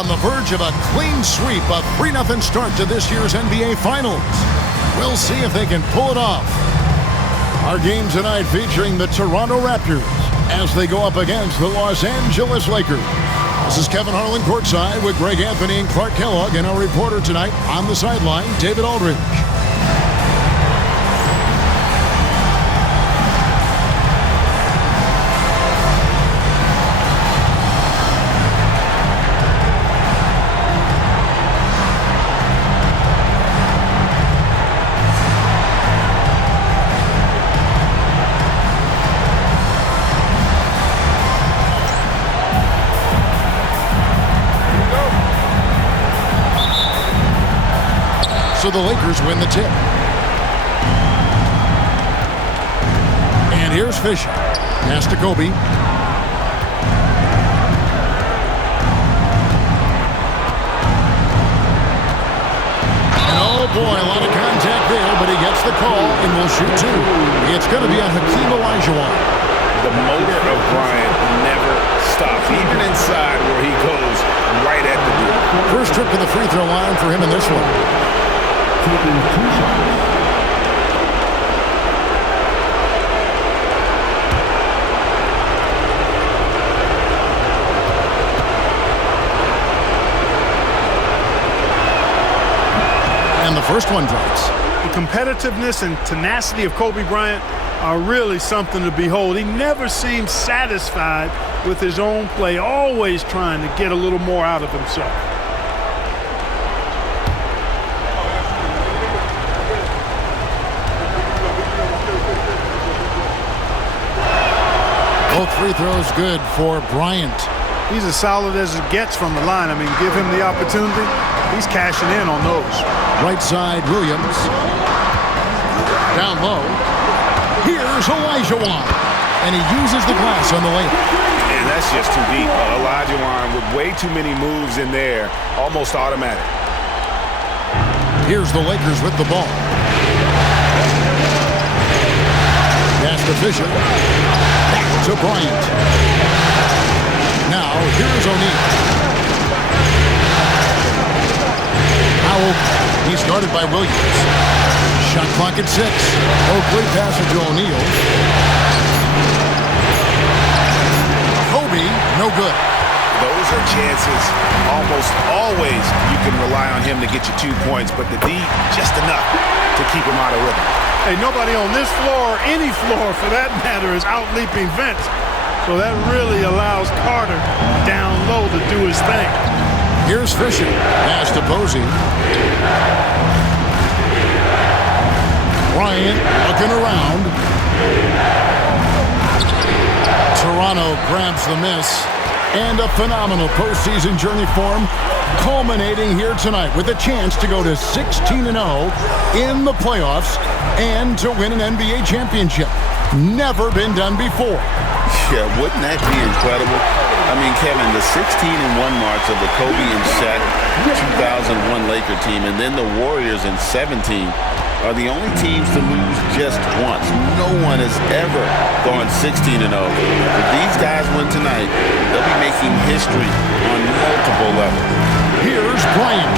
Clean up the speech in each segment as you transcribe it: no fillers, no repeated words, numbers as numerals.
on the verge of a clean sweep, a 3-0 start to this year's NBA Finals. We'll see if they can pull it off. Our game tonight featuring the Toronto Raptors as they go up against the Los Angeles Lakers. This is Kevin Harlan courtside with Greg Anthony and Clark Kellogg, and our reporter tonight on the sideline, David Aldridge. So the Lakers win the tip. And here's Fisher. Pass to Kobe. And oh boy, a lot of contact there, but he gets the call and will shoot two. It's going to be on Hakeem Olajuwon. The motor of Bryant never stops, even inside where he goes right at the deal. First trip to the free throw line for him in this one. Taking 2 shots. And the first one drops. The competitiveness and tenacity of Kobe Bryant are really something to behold. He never seems satisfied with his own play, always trying to get a little more out of himself. Both free throws good for Bryant. He's as solid as it gets from the line. I mean, give him the opportunity, he's cashing in on those. Right side, Williams. Down low. Here's Olajuwon. And he uses the glass on the layup. And that's just too deep. Olajuwon with way too many moves in there, almost automatic. Here's the Lakers with the ball. Pass to Fisher. To Bryant. Now, here's O'Neal. Powell, he's guarded by Williams. Shot clock at 6. Oakley passes to O'Neal. Kobe, no good. Those are chances almost always you can rely on him to get you 2 points, but the D, just enough to keep him out of rhythm. Hey, nobody on this floor, any floor for that matter, is out-leaping Vince. So that really allows Carter down low to do his thing. Here's Fisher. Pass to Posey. Bryant looking around. Toronto grabs the miss. And a phenomenal postseason journey for him, culminating here tonight with a chance to go to 16-0 in the playoffs and to win an NBA championship. Never been done before. Yeah, wouldn't that be incredible? I mean, Kevin, the 16-1 marks of the Kobe and Shaq 2001 Laker team, and then the Warriors in 17 are the only teams to lose just once. No one has ever gone 16-0. If these guys win tonight, they'll be making history on multiple levels. Here's Bryant.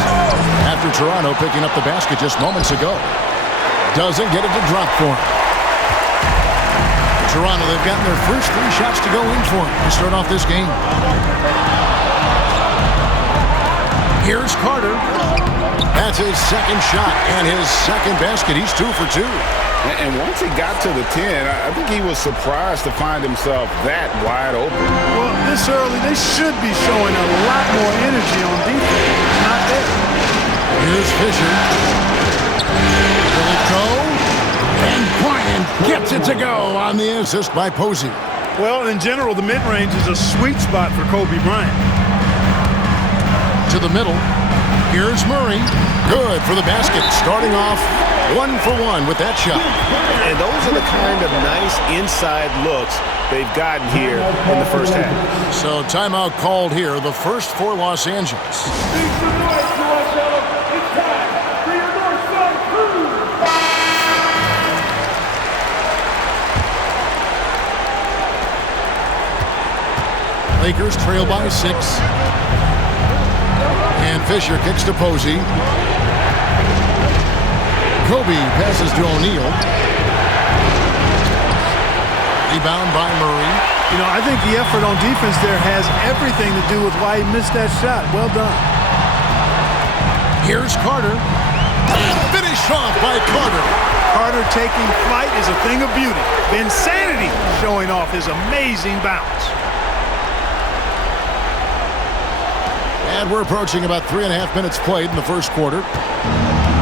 After Toronto picking up the basket just moments ago. Doesn't get it to drop for him. Toronto, they've gotten their first 3 shots to go in for him to start off this game. Here's Carter. That's his second shot and his second basket. He's 2 for 2. And once he got to the 10, I think he was surprised to find himself that wide open. Well, this early, they should be showing a lot more energy on defense. It's not there. Here's Fisher. Will it go? And Bryant gets it to go on the assist by Posey. Well, in general, the mid-range is a sweet spot for Kobe Bryant. To the middle. Here's Murray. Good for the basket. Starting off 1 for 1 with that shot. And those are the kind of nice inside looks they've gotten here in the first half. So timeout called here. The first for Los Angeles. Lakers trail by 6. And Fisher kicks to Posey. Kobe passes to O'Neal. Rebound by Murray. You know, I think the effort on defense there has everything to do with why he missed that shot. Well done. Here's Carter. Finished off by Carter. Carter taking flight is a thing of beauty. Insanity showing off his amazing bounce. And we're approaching about 3.5 minutes played in the first quarter.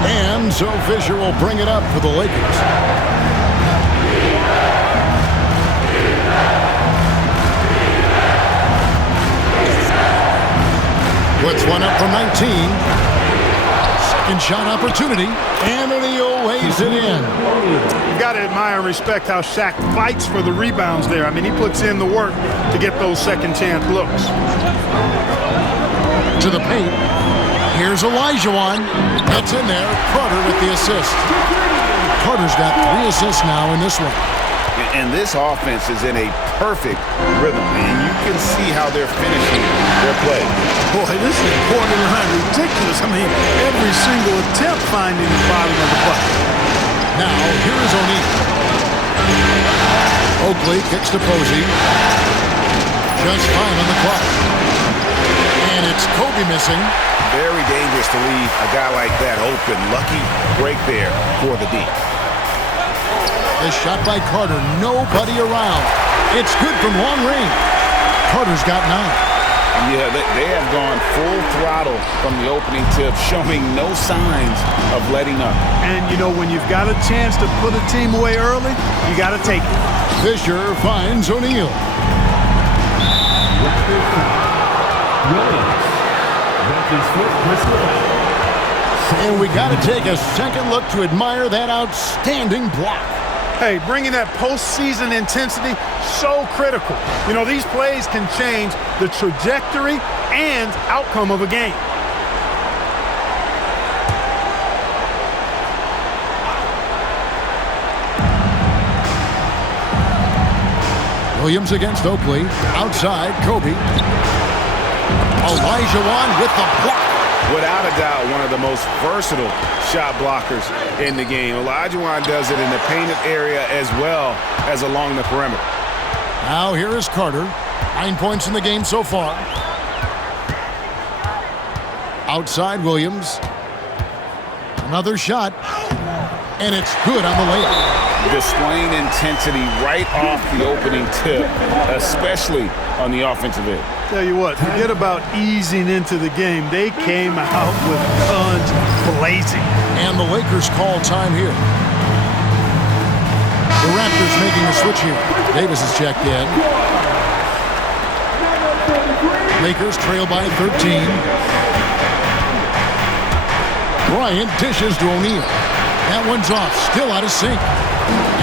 And so Fisher will bring it up for the Lakers. Puts one up from 19. Second shot opportunity. And O'Neal lays it in. You've got to admire and respect how Shaq fights for the rebounds there. I mean, he puts in the work to get those second chance looks. To the paint. Here's Olajuwon. That's in there. Carter with the assist. Carter's got 3 assists now in this one. And this offense is in a perfect rhythm, and you can see how they're finishing their play. Boy, this is borderline ridiculous. I mean, every single attempt finding the bottom of the bucket. Now, here is O'Neal. Oakley kicks to Posey. Just 5 on the clock. And it's Kobe missing. Very dangerous to leave a guy like that open. Lucky break there for the D. The shot by Carter. Nobody around. It's good from long range. Carter's got 9. Yeah, they have gone full throttle from the opening tip, showing no signs of letting up. And, you know, when you've got a chance to put a team away early, you got to take it. Fisher finds O'Neal. And we got to take a second look to admire that outstanding block. Hey, bringing that postseason intensity, so critical. You know, these plays can change the trajectory and outcome of a game. Williams against Oakley. Outside, Kobe. Olajuwon with the block. Without a doubt, one of the most versatile shot blockers in the game. Olajuwon does it in the painted area as well as along the perimeter. Now here is Carter. 9 points in the game so far. Outside Williams. Another shot. And it's good on the layup. Displaying intensity right off the opening tip, especially on the offensive end. Tell you what, forget about easing into the game. They came out with guns blazing. And the Lakers call time here. The Raptors making a switch here. Davis is checked in. Lakers trail by 13. Bryant dishes to O'Neal. That one's off, still out of sync.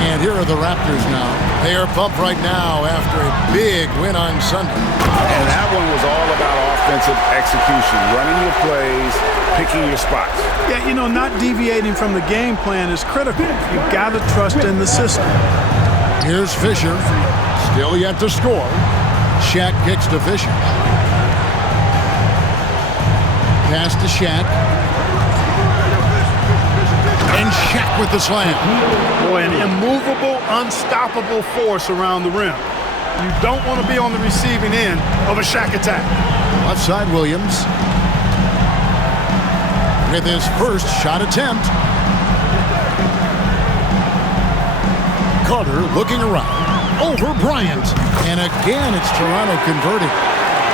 And here are the Raptors now. They are pumped right now after a big win on Sunday. And that one was all about offensive execution, running your plays, picking your spots. Yeah, you know, not deviating from the game plan is critical. You've got to trust in the system. Here's Fisher, still yet to score. Shaq kicks to Fisher. Pass to Shaq. And Shaq with the slam. Boy, an immovable, unstoppable force around the rim. You don't want to be on the receiving end of a Shaq attack. Left side Williams. With his first shot attempt. Carter looking around. Over Bryant. And again, it's Toronto converting.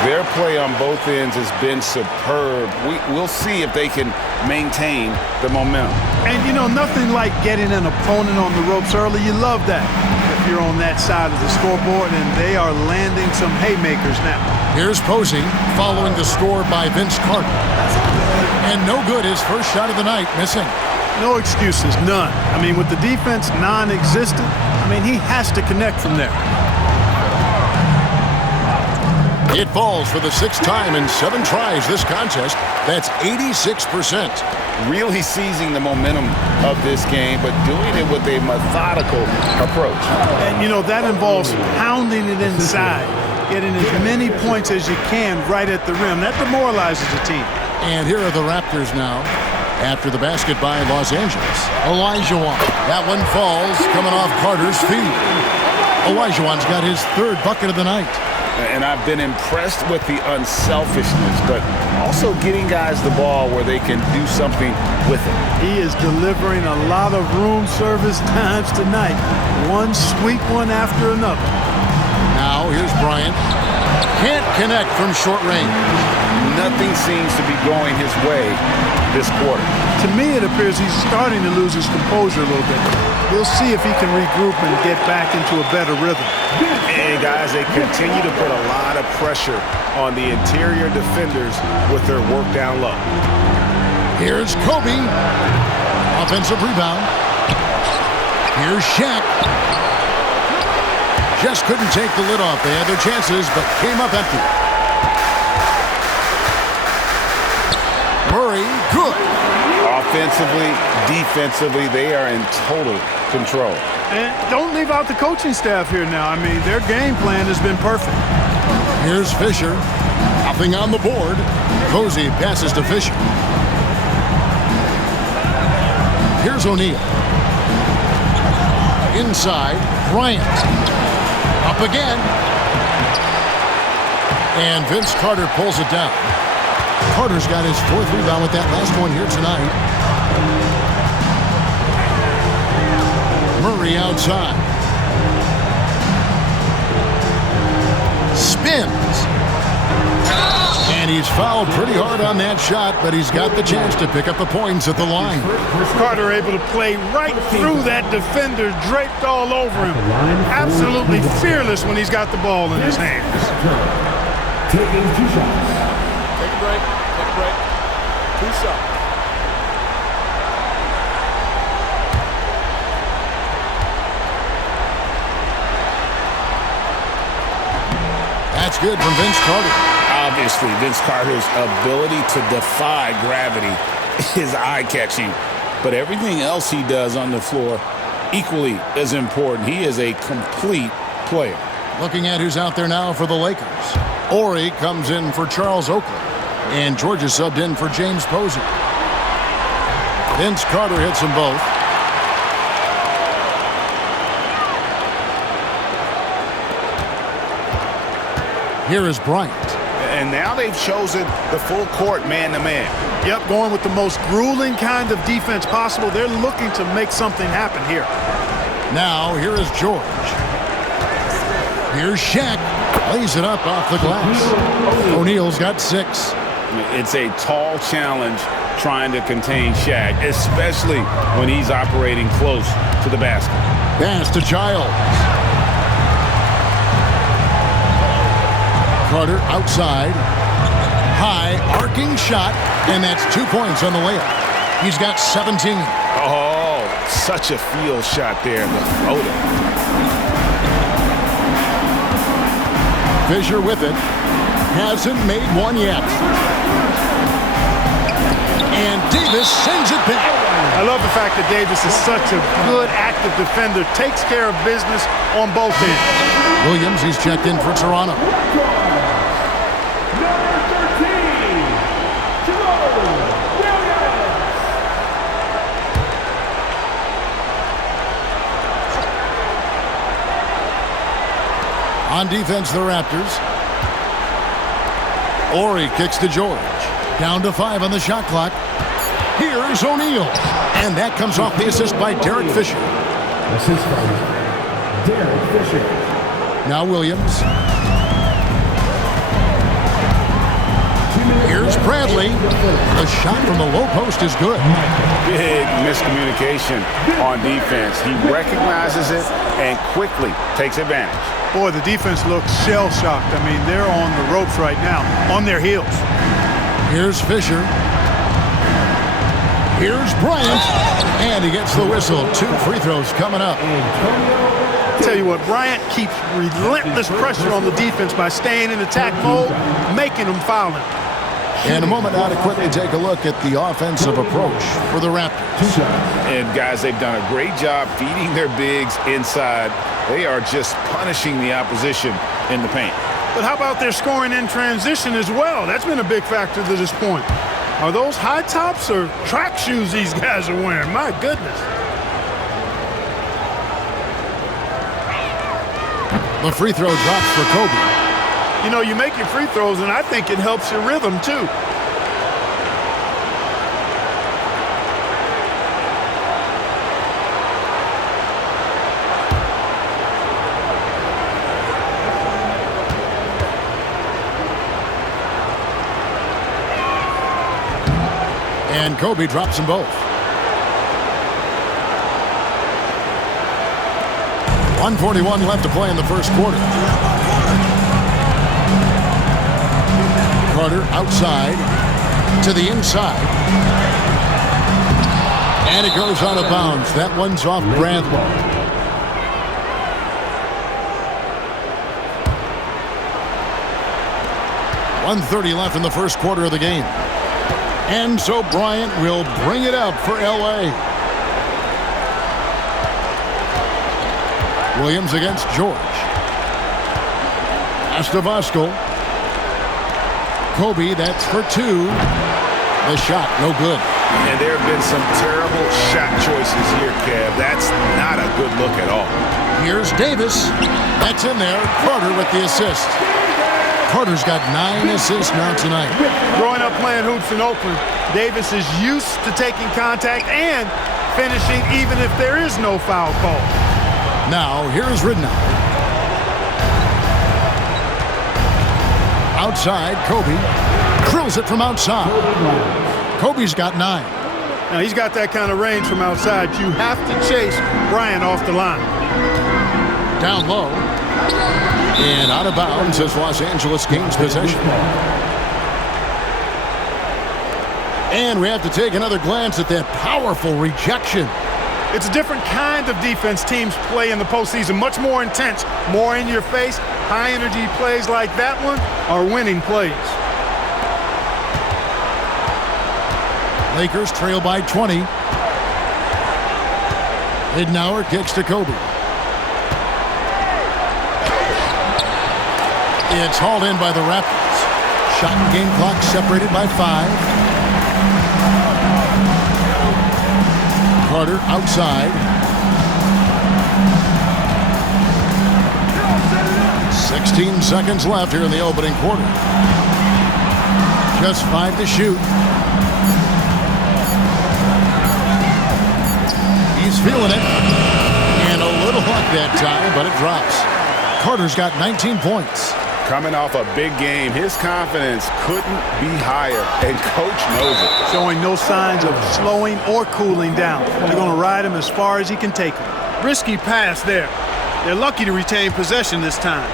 Their play on both ends has been superb. We'll see if they can maintain the momentum. And, you know, nothing like getting an opponent on the ropes early. You love that if you're on that side of the scoreboard, and they are landing some haymakers now. Here's Posey following the score by Vince Carter. And no good, his first shot of the night, missing. No excuses, none. I mean, with the defense non-existent, I mean, he has to connect from there. It falls for the 6th time in 7 tries this contest. That's 86%. Really seizing the momentum of this game, but doing it with a methodical approach. And, you know, that involves pounding it inside, getting as many points as you can right at the rim. That demoralizes the team. And here are the Raptors now after the basket by Los Angeles. Olajuwon. That one falls, coming off Carter's feet. Olajuwon's got his third bucket of the night. And I've been impressed with the unselfishness, but also getting guys the ball where they can do something with it. He is delivering a lot of room service times tonight. One sweet one after another. Now here's Bryant. Can't connect from short range. Nothing seems to be going his way this quarter. To me, it appears he's starting to lose his composure a little bit. We'll see if he can regroup and get back into a better rhythm. And guys, they continue to put a lot of pressure on the interior defenders with their work down low. Here's Kobe. Offensive rebound. Here's Shaq. Just couldn't take the lid off. They had their chances, but came up empty. Murray, good. Offensively, defensively, they are in total control. And don't leave out the coaching staff here now. I mean, their game plan has been perfect. Here's Fisher. Nothing on the board. Posey passes to Fisher. Here's O'Neal. Inside, Bryant. Up again. And Vince Carter pulls it down. Carter's got his fourth rebound with that last one here tonight. Murray outside. Spins. And he's fouled pretty hard on that shot, but he's got the chance to pick up the points at the line. Carter able to play right through that defender, draped all over him. Absolutely fearless when he's got the ball in his hands. Taking 2 shots. Take a break. Take a break. 2 shots. That's good from Vince Carter. Obviously, Vince Carter's ability to defy gravity is eye-catching, but everything else he does on the floor equally as important. He is a complete player. Looking at who's out there now for the Lakers. Ori comes in for Charles Oakley, and Georgia subbed in for James Posey. Vince Carter hits them both. Here is Bryant. And now they've chosen the full court man-to-man. Yep, going with the most grueling kind of defense possible. They're looking to make something happen here. Now, here is George. Here's Shaq. Lays it up off the glass. O'Neal's got 6. It's a tall challenge trying to contain Shaq, especially when he's operating close to the basket. Pass to Giles. Carter outside. High, arcing shot, and that's 2 points on the layup. He's got 17. Oh, such a field shot there. The floater. Fisher with it. Hasn't made one yet. And Davis sends it back. I love the fact that Davis is such a good, active defender. Takes care of business on both ends. Williams, he's checked in for Toronto. On defense, the Raptors. Ori kicks to George. Down to 5 on the shot clock. Here's O'Neal. And that comes off the assist by Derek Fisher. Assist by Derek Fisher. Now Williams. Here's Bradley. The shot from the low post is good. Big miscommunication on defense. He recognizes it and quickly takes advantage. Boy, the defense looks shell-shocked. I mean, they're on the ropes right now, on their heels. Here's Fisher. Here's Bryant. And he gets the whistle. 2 free throws coming up. Tell you what, Bryant keeps relentless pressure on the defense by staying in attack mode, making them foul him. In a moment now to quickly take a look at the offensive approach for the Raptors. And guys, they've done a great job feeding their bigs inside. They are just punishing the opposition in the paint. But how about their scoring in transition as well? That's been a big factor to this point. Are those high tops or track shoes these guys are wearing? My goodness. The free throw drops for Kobe. You know, you make your free throws, and I think it helps your rhythm, too. And Kobe drops them both. 1:41 left to play in the first quarter. Carter outside to the inside. And it goes out of bounds. That one's off Bradley. .130 left in the first quarter of the game. And so Bryant will bring it up for L.A. Williams against George. Pass to Voskuhl. Kobe, that's for two. The shot, no good. And there have been some terrible shot choices here, Kev. That's not a good look at all. Here's Davis. That's in there. Carter with the assist. Carter's got 9 assists now tonight. Growing up playing hoops in Oakland, Davis is used to taking contact and finishing even if there is no foul call. Now, here's Ridnour. Outside, Kobe. Drills it from outside. Kobe's got 9. Now, he's got that kind of range from outside. You have to chase Bryant off the line. Down low. And out of bounds as Los Angeles gains possession. And we have to take another glance at that powerful rejection. It's a different kind of defense teams play in the postseason. Much more intense, more in your face. High-energy plays like that one are winning plays. Lakers trail by 20. Ridnour kicks to Kobe. It's hauled in by the Raptors. Shot and game clock separated by 5. Carter outside. 16 seconds left here in the opening quarter. Just 5 to shoot. He's feeling it. And a little luck that time, but it drops. Carter's got 19 points. Coming off a big game, his confidence couldn't be higher, and Coach knows it. Showing no signs of slowing or cooling down. They're going to ride him as far as he can take him. Risky pass there. They're lucky to retain possession this time.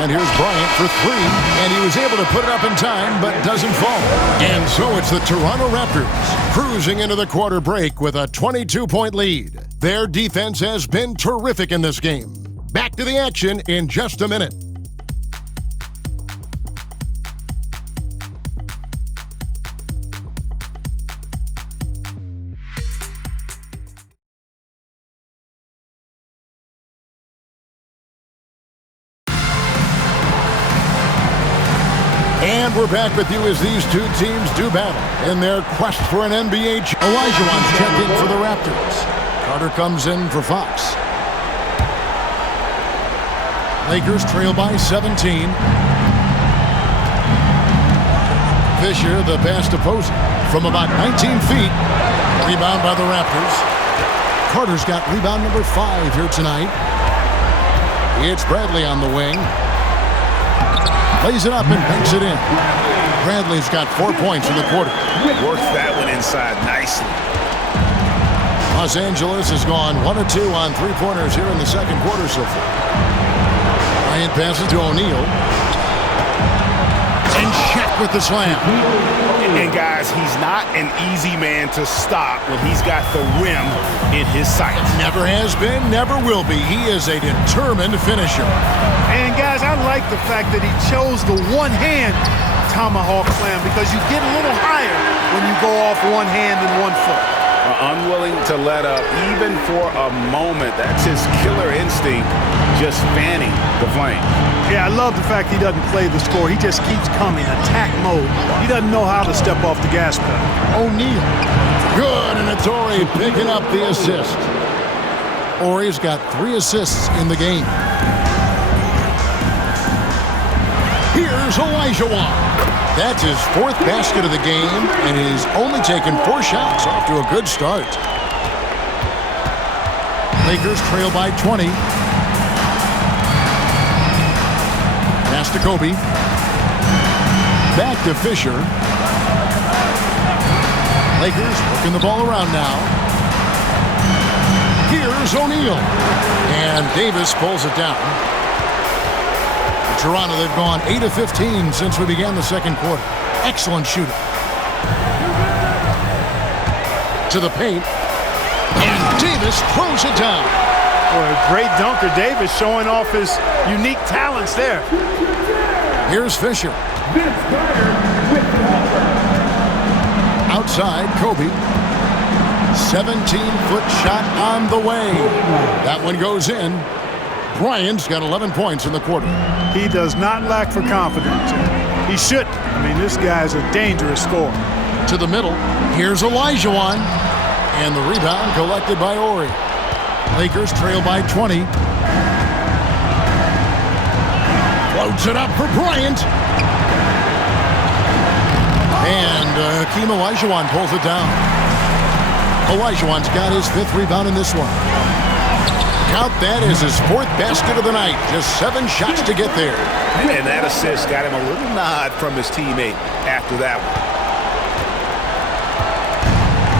And here's Bryant for 3, and he was able to put it up in time, but doesn't fall. And so it's the Toronto Raptors cruising into the quarter break with a 22-point lead. Their defense has been terrific in this game. Back to the action in just a minute. And we're back with you as these two teams do battle in their quest for an NBA. Olajuwon's checked in for the Raptors. Carter comes in for Fox. Lakers trail by 17. Fisher, the pass to Posey from about 19 feet. Rebound by the Raptors. Carter's got rebound number 5 here tonight. It's Bradley on the wing. Lays it up and banks it in. Bradley's got 4 points in the quarter. Works that one inside nicely. Los Angeles has gone 1 of 2 on 3-pointers here in the second quarter so far. Bryant passes to O'Neal. And Shaq with the slam. And guys, he's not an easy man to stop when he's got the rim in his sights. Never has been, never will be. He is a determined finisher. And guys, I like the fact that he chose the one-hand tomahawk slam because you get a little higher when you go off one hand and 1 foot. Unwilling to let up even for a moment. That's his killer instinct. just fanning the flames. Yeah, I love the fact he doesn't play the score. He just keeps coming, attack mode. He doesn't know how to step off the gas pedal. O'Neal. Good, and it's Ori picking up the assist. Ori's got 3 assists in the game. Here's Olajuwon. That's his 4th basket of the game, and he's only taken 4 shots. Off to a good start. Lakers trail by 20. Pass to Kobe. Back to Fisher. Lakers working the ball around now. Here's O'Neal. And Davis pulls it down. Toronto, they've gone 8 of 15 since we began the second quarter. Excellent shooting. To the paint. And Davis throws it down. Boy, a great dunker. Davis showing off his unique talents there. Here's Fisher. Outside, Kobe. 17-foot shot on the way. That one goes in. Bryant's got 11 points in the quarter. He does not lack for confidence. He shouldn't. I mean, this guy's a dangerous scorer. To the middle. Here's Olajuwon. And the rebound collected by Ori. Lakers trail by 20. Floats it up for Bryant. And Hakeem Olajuwon pulls it down. Olajuwon's got his 5th rebound in this one. Count that as his 4th basket of the night. Just 7 shots to get there. And that assist got him a little nod from his teammate after that one.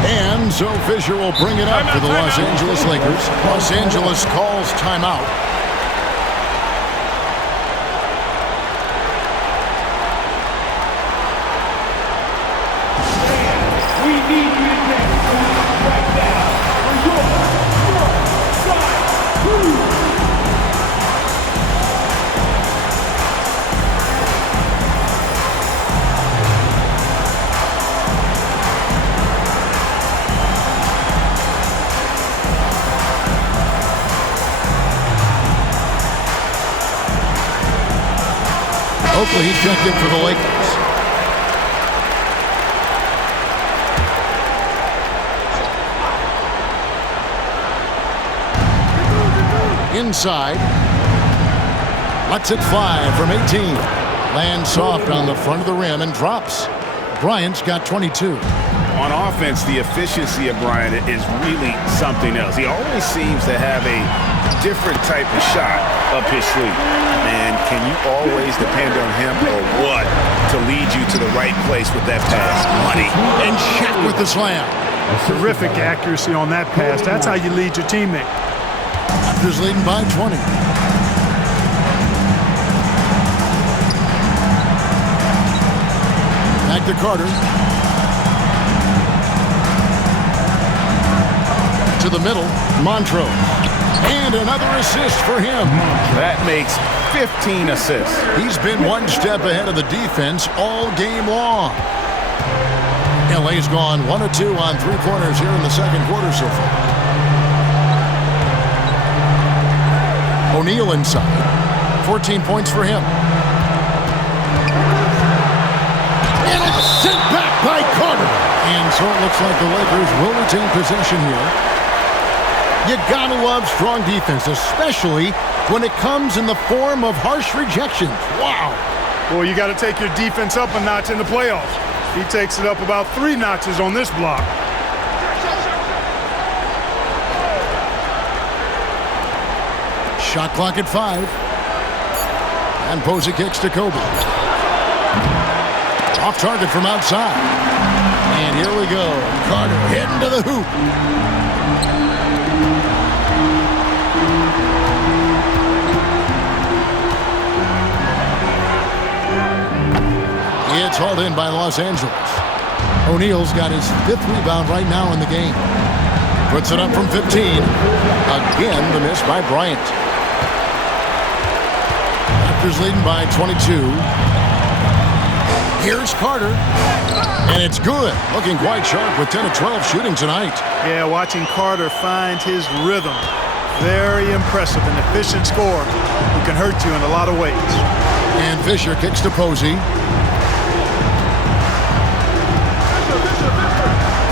And so Fisher will bring it up for the Los Angeles Lakers. Los Angeles calls timeout. We need you to take right now for your side. Hopefully he checked in for the Lakers. Inside. Lets it fly from 18. Lands soft on the front of the rim and drops. Bryant's got 22. On offense, the efficiency of Bryant is really something else. He always seems to have a different type of shot up his sleeve. Man, can you always depend on him or what to lead you to the right place with that pass? Money. And Shaq with the slam. Terrific accuracy on that pass. That's how you lead your teammate. Raptors leading by 20. Back to Carter. To the middle, Montrose. And another assist for him. That makes 15 assists. He's been one step ahead of the defense all game long. LA's gone 1 of 2 on 3-pointers here in the second quarter so far. O'Neal inside. 14 points for him. And it's sent back by Carter. And so it looks like the Lakers will retain possession here. You gotta love strong defense, especially when it comes in the form of harsh rejections. Wow. Boy, you got to take your defense up a notch in the playoffs. He takes it up about 3 notches on this block. Shot clock at 5. And Posey kicks to Kobe. Off target from outside. And here we go. Carter heading to the hoop. It's hauled in by Los Angeles. O'Neal's got his 5th rebound right now in the game. Puts it up from 15. Again, the miss by Bryant. Raptors leading by 22. Here's Carter. And it's good. Looking quite sharp with 10 of 12 shooting tonight. Yeah, watching Carter find his rhythm. Very impressive, an efficient scorer who can hurt you in a lot of ways. And Fisher kicks to Posey.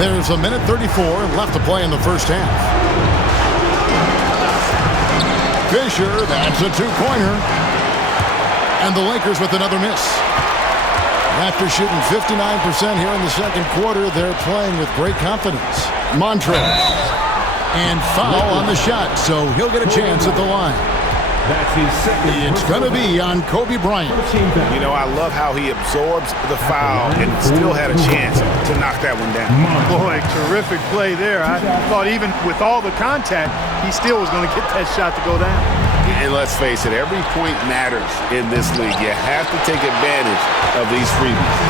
There's a minute 34 left to play in the first half. Fisher, that's a two-pointer. And the Lakers with another miss. After shooting 59% here in the second quarter, they're playing with great confidence. Montrez. And foul on the shot, so he'll get a chance at the line. That's his second. It's going to be on Kobe Bryant. You know, I love how he absorbs the foul and still had a chance to knock that one down. Boy, terrific play there. I thought even with all the contact, he still was going to get that shot to go down. And let's face it, every point matters in this league. You have to take advantage of these freebies.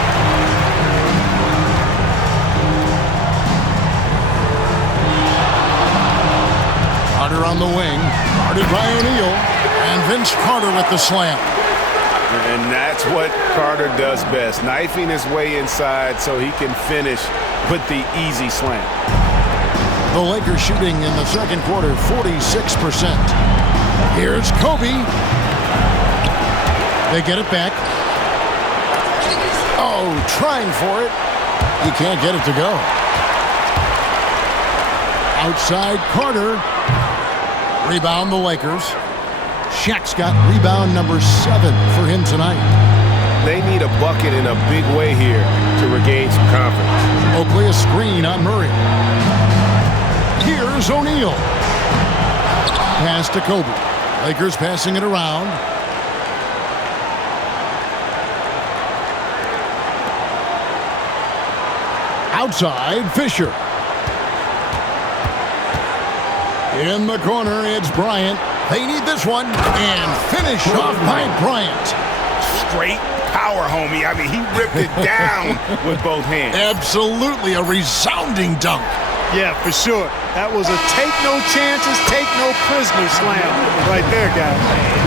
Carter on the wing, guarded by O'Neal, and Vince Carter with the slam. And that's what Carter does best, knifing his way inside so he can finish with the easy slam. The Lakers shooting in the second quarter 46%. Here's Kobe. They get it back. Oh, trying for it. He can't get it to go. Outside Carter. Rebound the Lakers. Shaq's got rebound number 7 for him tonight. They need a bucket in a big way here to regain some confidence. Oakley a screen on Murray. Here's O'Neal. Pass to Kobe. Lakers passing it around. Outside, Fisher. In the corner, it's Bryant. They need this one. And finish off by Bryant. Straight power, homie. I mean, he ripped it down with both hands. Absolutely a resounding dunk. Yeah, for sure. That was a take no chances, take no prisoners slam right there, guys.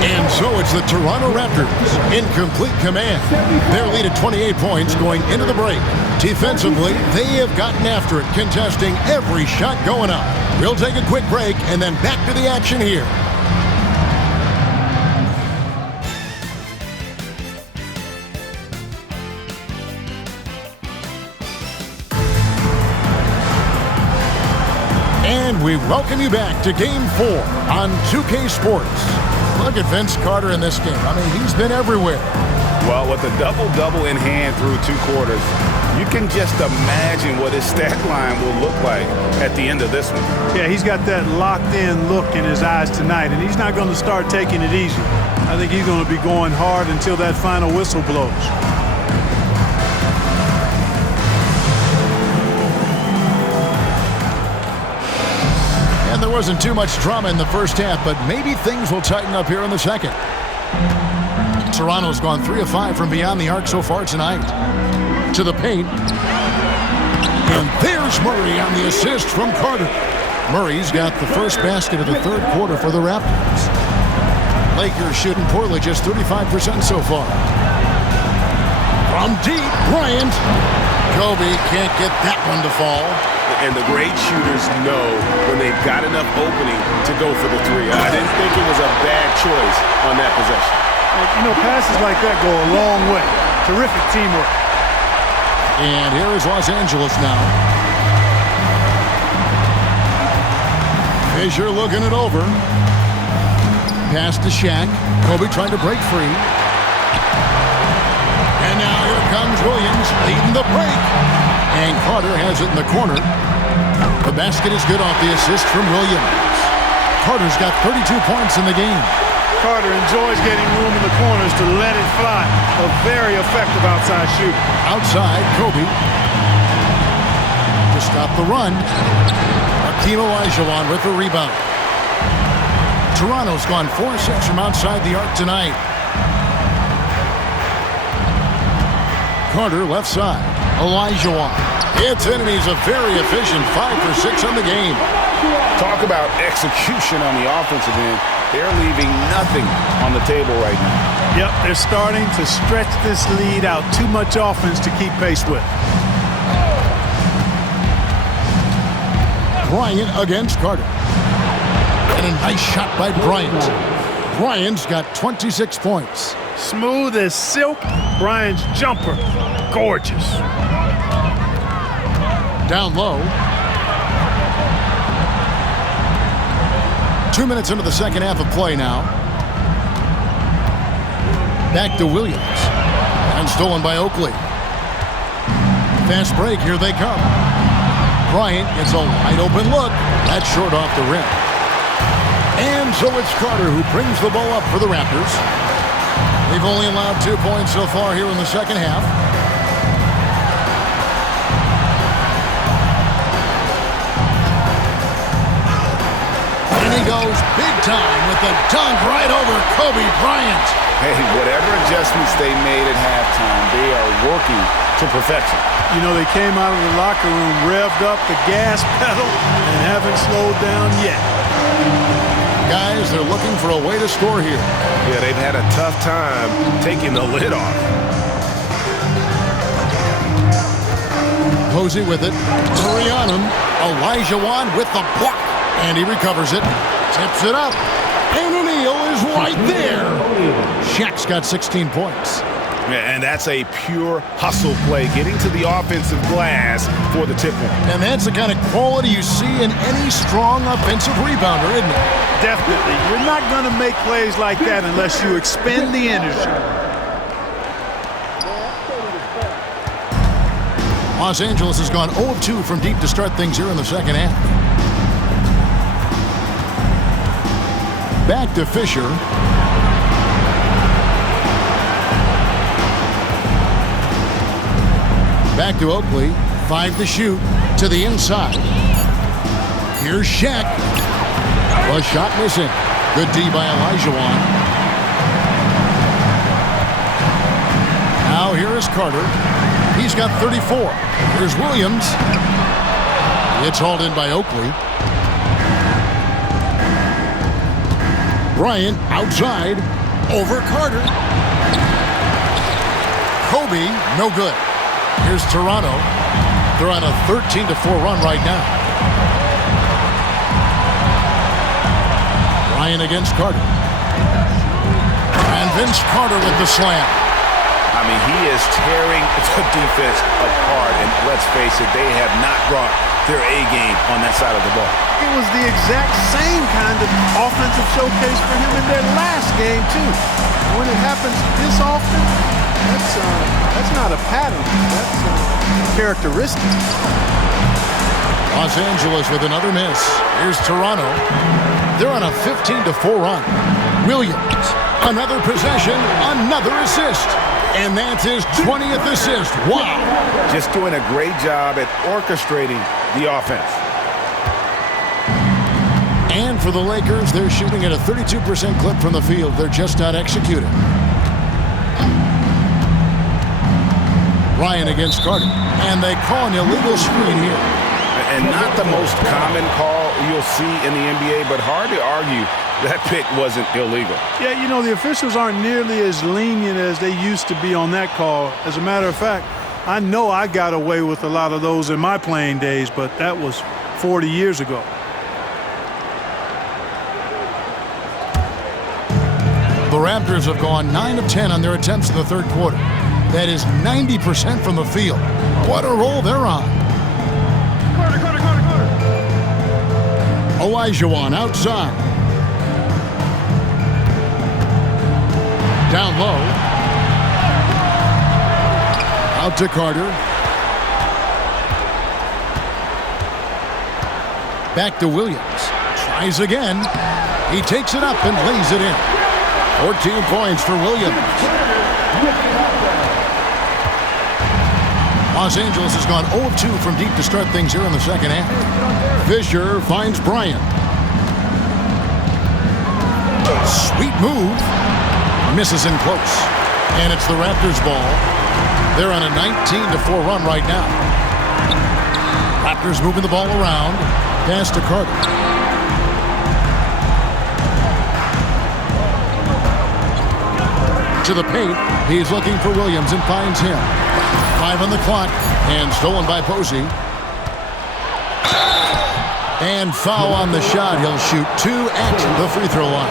And so it's the Toronto Raptors in complete command. Their lead at 28 points going into the break. Defensively, they have gotten after it, contesting every shot going up. We'll take a quick break and then back to the action here. And we welcome you back to Game 4 on 2K Sports. Look at Vince Carter in this game. I mean, he's been everywhere. Well, with a double-double in hand through 2 quarters, you can just imagine what his stat line will look like at the end of this one. Yeah, he's got that locked-in look in his eyes tonight, and he's not going to start taking it easy. I think he's going to be going hard until that final whistle blows. And there wasn't too much drama in the first half, but maybe things will tighten up here in the second. Toronto's gone 3 of 5 from beyond the arc so far tonight. To the paint. And there's Murray on the assist from Carter. Murray's got the first basket of the third quarter for the Raptors. Lakers shooting poorly, just 35% so far. From deep, Bryant. Kobe can't get that one to fall. And the great shooters know when they've got enough opening to go for the 3. I didn't think it was a bad choice on that possession. You know, passes like that go a long way. Terrific teamwork. And here is Los Angeles now. Fisher looking it over. Pass to Shaq. Kobe trying to break free. And now here comes Williams leading the break. And Carter has it in the corner. The basket is good off the assist from Williams. Carter's got 32 points in the game. Carter enjoys getting room in the corners to let it fly. A very effective outside shooter. Outside, Kobe. To stop the run. Hakeem Olajuwon with the rebound. Toronto's gone 4-6 from outside the arc tonight. Carter left side. Olajuwon. It's in, and he's a very efficient 5 for 6 on the game. Talk about execution on the offensive end. They're leaving nothing on the table right now. Yep, they're starting to stretch this lead out. Too much offense to keep pace with. Bryant against Carter. And a nice shot by Bryant. Bryant's got 26 points. Smooth as silk. Bryant's jumper. Gorgeous. Down low. 2 minutes into the second half of play now. Back to Williams. And stolen by Oakley. Fast break, here they come. Bryant gets a wide open look. That's short off the rim. And so it's Carter who brings the ball up for the Raptors. They've only allowed 2 points so far here in the second half. And he goes big time with the dunk right over Kobe Bryant. Hey, whatever adjustments they made at halftime, they are working to perfection. You know, they came out of the locker room, revved up the gas pedal, and haven't slowed down yet. Guys, they're looking for a way to score here. Yeah, they've had a tough time taking the lid off. Posey with it. Marianum. Olajuwon with the block. And he recovers it. Tips it up. And O'Neal is right there. Shaq's got 16 points. Yeah, and that's a pure hustle play, getting to the offensive glass for the tip point. And that's the kind of quality you see in any strong offensive rebounder, isn't it? Definitely. You're not going to make plays like that unless you expend the energy. Los Angeles has gone 0 of 2 from deep to start things here in the second half. Back to Fisher. Back to Oakley. 5 to shoot. To the inside. Here's Shaq. A shot missing. Good D by Olajuwon. Now here is Carter. He's got 34. Here's Williams. It's hauled in by Oakley. Bryant outside. Over Carter. Kobe, no good. Here's Toronto. They're on a 13-4 run right now. Bryant against Carter. And Vince Carter with the slam. I mean, he is tearing the defense apart, and let's face it, they have not brought their A game on that side of the ball. It was the exact same kind of offensive showcase for him in their last game, too. When it happens this often, that's not a pattern. That's characteristic. Los Angeles with another miss. Here's Toronto. They're on a 15-4 run. Williams, another possession, another assist. And that's his 20th assist. Wow. Just doing a great job at orchestrating the offense. And for the Lakers, they're shooting at a 32% clip from the field. They're just not executing. Bryant against Carter. And they call an illegal screen here. And not the most common call you'll see in the NBA, but hard to argue that pick wasn't illegal. Yeah, you know, the officials aren't nearly as lenient as they used to be on that call. As a matter of fact, I know I got away with a lot of those in my playing days, but that was 40 years ago. The Raptors have gone 9 of 10 on their attempts in the third quarter. That is 90% from the field. What a roll they're on. Carter. Olajuwon outside. Down low. Out to Carter. Back to Williams. Tries again. He takes it up and lays it in. 14 points for Williams. Los Angeles has gone 0 of 2 from deep to start things here in the second half. Fisher finds Bryant. Sweet move. Misses in close. And it's the Raptors' ball. They're on a 19-4 run right now. Raptors moving the ball around. Pass to Carter. To the paint. He's looking for Williams and finds him. 5 on the clock. And stolen by Posey. And foul on the shot. He'll shoot 2 at the free throw line.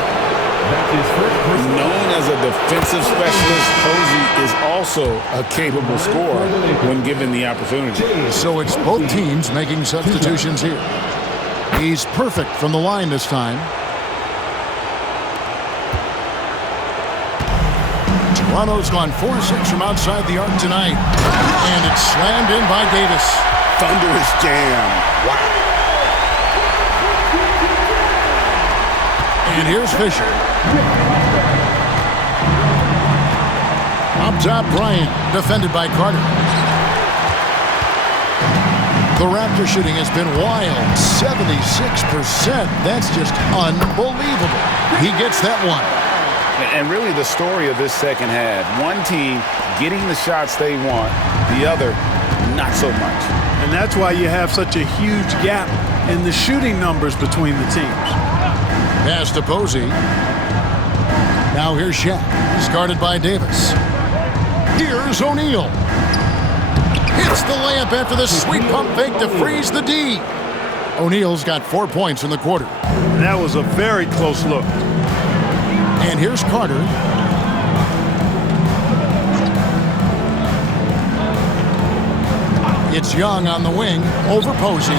Known as a defensive specialist, Posey is also a capable scorer when given the opportunity. So it's both teams making substitutions here. He's perfect from the line this time. Toronto's gone 4-6 from outside the arc tonight. And it's slammed in by Davis. Thunderous jam. Wow. And here's Fisher. Up top, Bryant, defended by Carter. The Raptor shooting has been wild, 76%. That's just unbelievable. He gets that one. And really the story of this second half, one team getting the shots they want, the other not so much. And that's why you have such a huge gap in the shooting numbers between the teams. Pass to Posey. Now here's Shaq. He's guarded by Davis. Here's O'Neal. Hits the layup after the sweet pump fake to freeze the D. O'Neal's got 4 points in the quarter. And that was a very close look. And here's Carter. It's Young on the wing over Posey.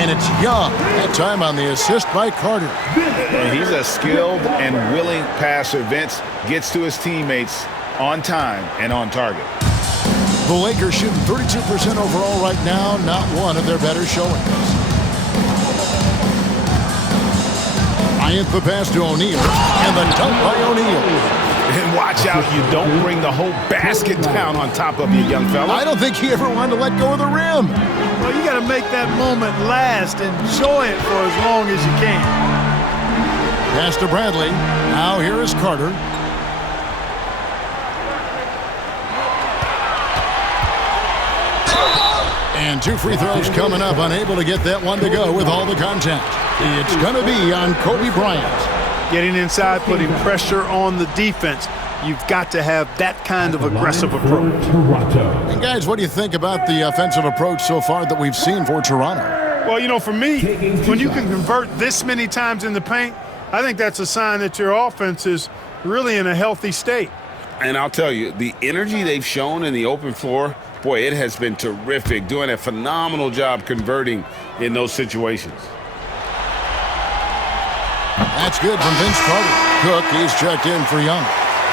And it's Young, that time on the assist by Carter. And he's a skilled and willing passer. Vince gets to his teammates on time and on target. The Lakers shooting 32% overall right now, not one of their better showings. Bryant the pass to O'Neal, and the dunk by O'Neal. And watch out, you don't bring the whole basket down on top of you, young fella. I don't think he ever wanted to let go of the rim. Well, you got to make that moment last. Enjoy it for as long as you can. Pass to Bradley. Now here is Carter. And 2 free throws coming up, unable to get that one to go with all the contact. It's going to be on Kobe Bryant. Getting inside, putting pressure on the defense. You've got to have that kind of aggressive approach. And guys, what do you think about the offensive approach so far that we've seen for Toronto? Well, you know, for me, when you can convert this many times in the paint, I think that's a sign that your offense is really in a healthy state. And I'll tell you, the energy they've shown in the open floor, boy, it has been terrific, doing a phenomenal job converting in those situations. That's good from Vince Carter. Cook, he's checked in for Young.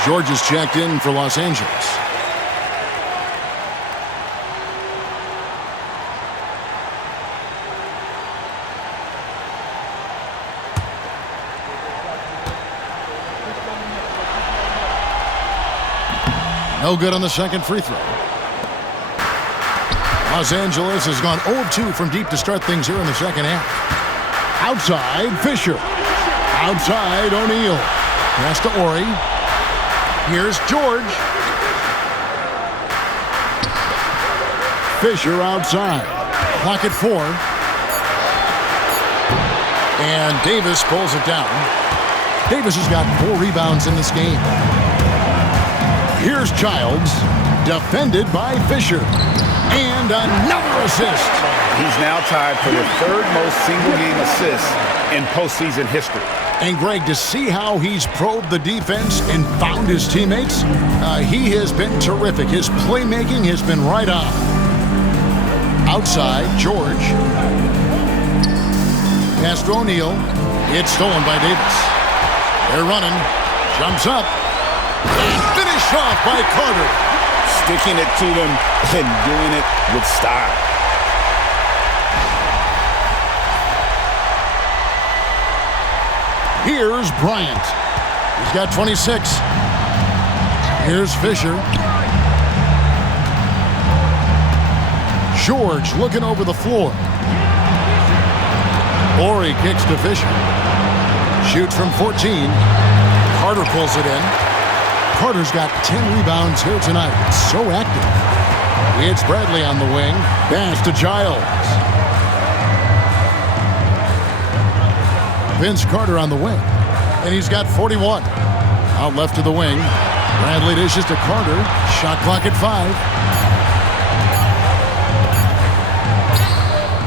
George is checked in for Los Angeles. No good on the second free throw. Los Angeles has gone 0-2 from deep to start things here in the second half. Outside, Fisher. Outside, O'Neal. Pass to Ori. Here's George. Fisher outside. Clock at 4. And Davis pulls it down. Davis has got 4 rebounds in this game. Here's Childs. Defended by Fisher. And another assist. He's now tied for the 3rd most single-game assists in postseason history. And Greg, to see how he's probed the defense and found his teammates, he has been terrific. His playmaking has been right on. Outside, George. Pass to O'Neal. It's stolen by Davis. They're running. Jumps up. And finished off by Carter. Sticking it to them and doing it with style. Here's Bryant. He's got 26. Here's Fisher. George looking over the floor. Ori kicks to Fisher. Shoots from 14. Carter pulls it in. Carter's got 10 rebounds here tonight. So active. It's Bradley on the wing. Pass to Giles. Vince Carter on the wing. And he's got 41. Out left to the wing. Bradley dishes to Carter. Shot clock at 5.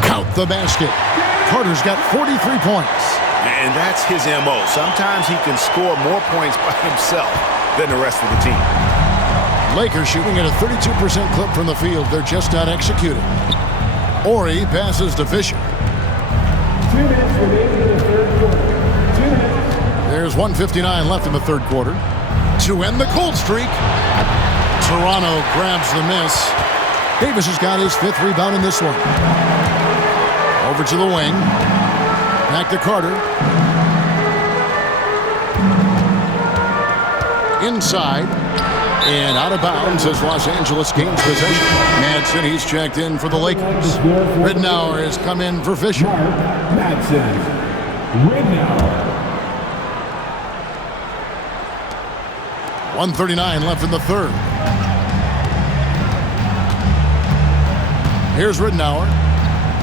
Count the basket. Carter's got 43 points. And that's his MO. Sometimes he can score more points by himself than the rest of the team. Lakers shooting at a 32% clip from the field. They're just not executing. Ori passes to Fisher. 2 minutes remaining in the third quarter. 2 minutes. There's 1:59 left in the third quarter. To end the cold streak, Toronto grabs the miss. Davis has got his 5th rebound in this one. Over to the wing. Back to Carter. Inside. And out of bounds as Los Angeles gains possession. Madsen, he's checked in for the Lakers. Ridnour has come in for Fisher. Madsen. Ridnour. 1:39 left in the third. Here's Ridnour.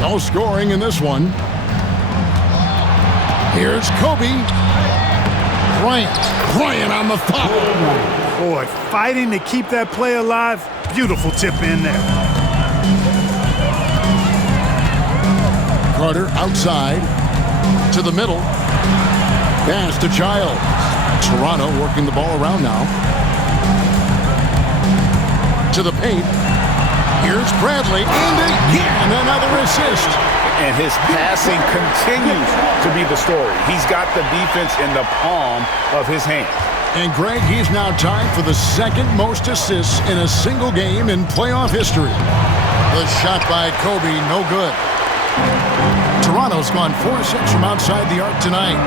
No scoring in this one. Here's Kobe. Bryant on the foul. Boy, fighting to keep that play alive. Beautiful tip in there. Carter outside to the middle. Pass to Childs. Toronto working the ball around now. To the paint. Here's Bradley. And again, another assist. And his passing continues to be the story. He's got the defense in the palm of his hand. And Greg, he's now tied for the 2nd most assists in a single game in playoff history. The shot by Kobe, no good. Toronto's gone 4-6 from outside the arc tonight.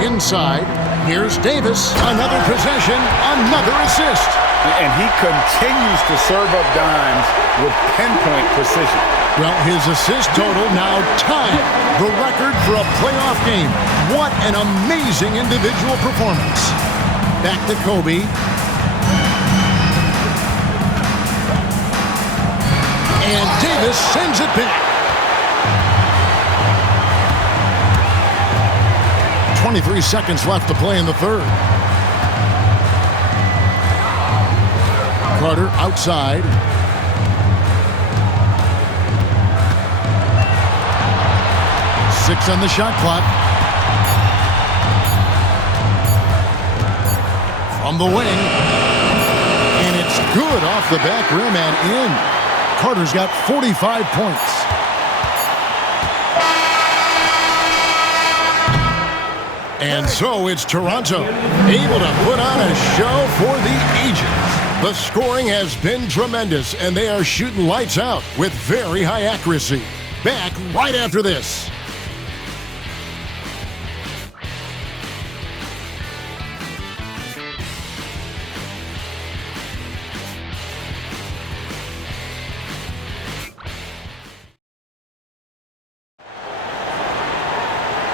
Inside, here's Davis. Another possession, another assist. And he continues to serve up dimes with pinpoint precision. Well, his assist total now tied the record for a playoff game. What an amazing individual performance. Back to Kobe. And Davis sends it back. 23 seconds left to play in the third. Carter outside. Six on the shot clock. From the wing. And it's good off the back rim and in. Carter's got 45 points. And so it's Toronto, able to put on a show for the ages. The scoring has been tremendous, and they are shooting lights out with very high accuracy. Back right after this.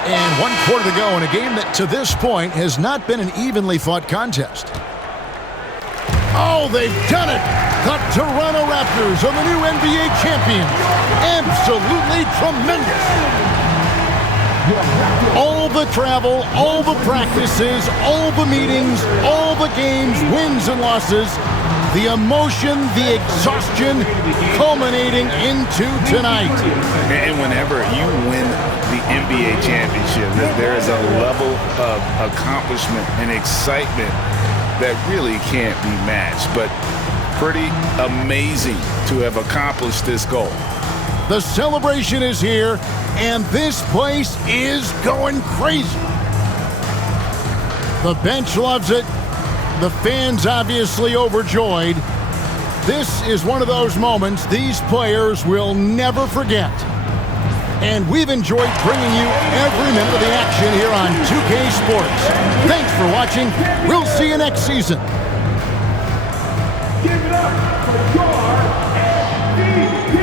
And 1 quarter to go in a game that to this point has not been an evenly fought contest. Oh, they've done it! The Toronto Raptors are the new NBA champions. Absolutely tremendous. All the travel, all the practices, all the meetings, all the games, wins and losses, the emotion, the exhaustion culminating into tonight. And whenever you win the NBA championship, there is a level of accomplishment and excitement that really can't be matched. But pretty amazing to have accomplished this goal. The celebration is here, and this place is going crazy. The bench loves it. The fans obviously overjoyed. This is one of those moments these players will never forget. And we've enjoyed bringing you every minute of the action here on 2K Sports. Thanks for watching. We'll see you next season. Give it up for your MVP.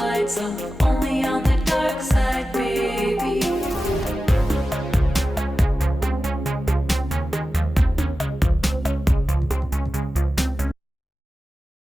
Lights up.